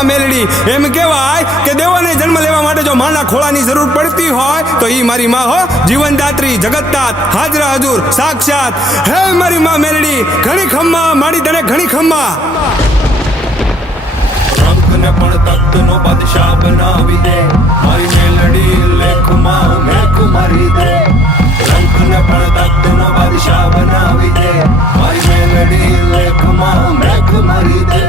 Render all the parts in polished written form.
માં મેલડી. એમ કહેવાય કે દેવોને જન્મ લેવા માટે જો માના ખોળાની જરૂર પડતી હોય તો ઈ મારી માં હો, જીવનદાત્રી, જગતદાત, હાજરા હજુર, સાક્ષાત. હે મારી માં મેલડી, ઘણી ખમ્મા માડી તને, ઘણી ખમ્મા. રંગને પણ તખ્તનો બાદશાહ બનાવી દે, મારી મેલડી લેખમાં મેખ મારી દે. રંગને પણ તખ્તનો બાદશાહ બનાવી દે, મારી મેલડી લેખમાં મેખ મારી દે.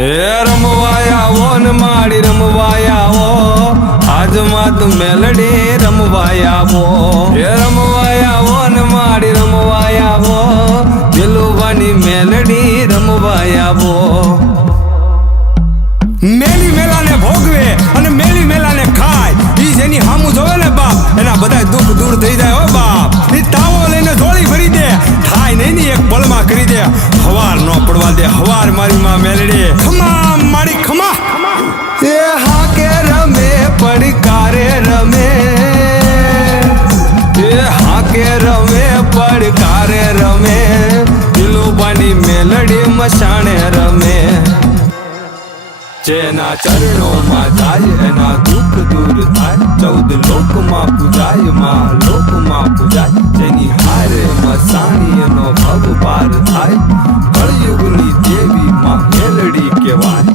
હે રમવાયા ઓ ને માડી રમવાયા ઓ, આજ માત મેલડી રમવાયા ઓ. હે રમવાયા ઓ ને માડી રમવાયા ઓ, દિલુવાની મેલડી રમવાયા ઓ. મેલી મેલાને ભોગવે અને મેલી મેલાને ખાય, ઈ જેની હામું જોવે ને બાપ, એના બધા દુઃખ દૂર થઈ જાય હો બાપ. ઈ તાવો લઈને ઝોળી ભરી દે, થાય નહીં ની એક પળમાં કરી દે. હવાર નો પડવા દે, હવાર મારી માં મેલડી. ખમા મારી ખમા. એ હા કે રમે પડકારે રમે, એ હા કે રમે પડકારે રમે, દિલુબાની મેલડી મસાણે રમે. જેના ચરણોમાં જાય એના દુઃખ દૂર થાય, 14 લોકમાં પૂજાય માં, લોકમાં પૂજાય. જેની હારે મસાણી એનો ભવ પાર થાય, કળયુગની દેવી માં મેલડી કહેવાય.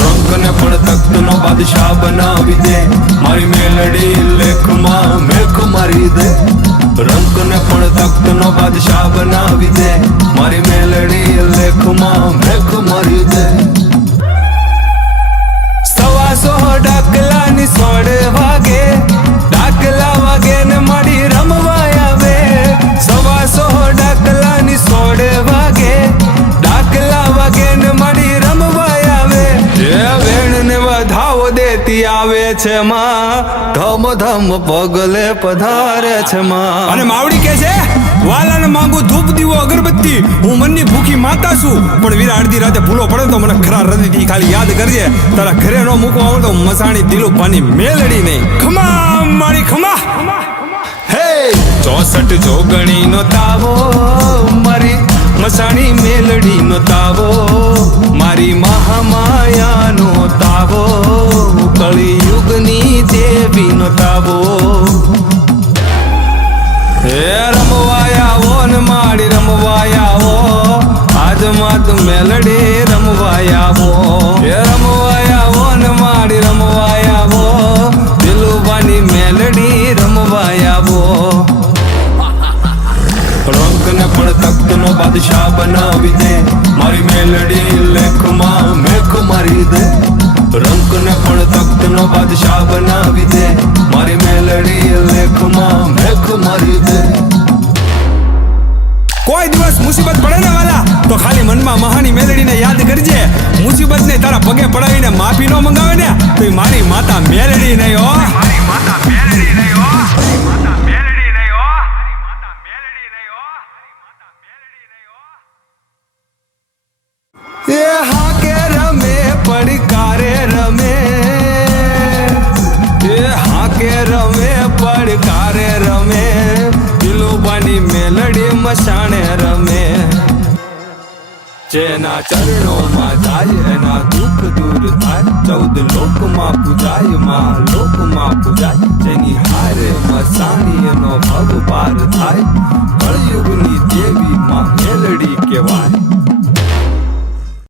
રંગને પણ તખ્તનો બાદશાહ બનાવી દે, મારી મેલડી લેખમાં મેખ મારી દે. રંગને પણ તખ્તનો બાદશાહ બનાવી દે, મારી મેલડી લેખમાં મેખ મારી દે. 125 ડાકલાની 16 વાગે, ડાકલા વાગે ને માડી રમવા આવે. 125 ડાકલાની 16 વાગે, ડાકલા વાગે ને માડી રમવા આવે. એ વેણ ને વધાવો દેતી આવે છે માં, ધમ ધમ પગલે પધારે છે માં. અને માવડી કે છે, વાલાને માંગુ ધૂપ દીવો અગરબત્તી, હું મનની ભૂખી માતા છું, પણ વીરા અડધી રાતે ભૂલો પડે તો મને ખરા હૃદયથી ખાલી યાદ કરજે. તારા ઘરે નો મૂકવા આવે તો મસાણી દિલુપાની મેલડી નહીં. ખમા મારી ખમા. હે 64 જોગણી નો તાવો, મારી મસાણી મેલડી નો તાવો, મારી મહામાયા નો તાવો, કળિયુગની દેવી નો તાવો. હે રમવાયા ઓ ને માડી રમવાયા ઓ, આજ માત મેલડી રમવાયા ઓ. હે રમવાયા ઓ ને માડી રમવાયા ઓ, દિલુબાની મેલડી રમવાયા ઓ. રંગને પણ તખ્તનો બાદશાહ બનાવી દે, મારી મેલડી લેખમાં મેખ મારી દે. રંગને પણ તખ્તનો બાદશાહ બનાવી દે, મારી મેલડી લેખમાં મેખ મારી દે. કોઈ દિવસ મુસીબત પડે ને વાલા તો ખાલી મનમાં મહાની મેલડીને યાદ કરજે. મુસીબત ને તારા પગે પડાવીને માફી નો મંગાવે ને તો ઈ મારી માતા મેલડી નહીં હો. મારી માતા મેલડી નહીં હો. મારી માતા મેલડી નહીં હો. માતા મેલડી નહીં હો. માતા મેલડી નહીં હો. એ હા કે રમે પડકારે રમે, એ હા કે રમે પડકારે રમે, દિલુબાની મેલડી મસાણે રમે. જેના ચરણોમાં જાય એના દુઃખ દૂર થાય, 14 લોકમાં પૂજાય માં, લોકમાં પૂજાય. જેની હારે મસાણી એનો ભવ પાર થાય, કળયુગની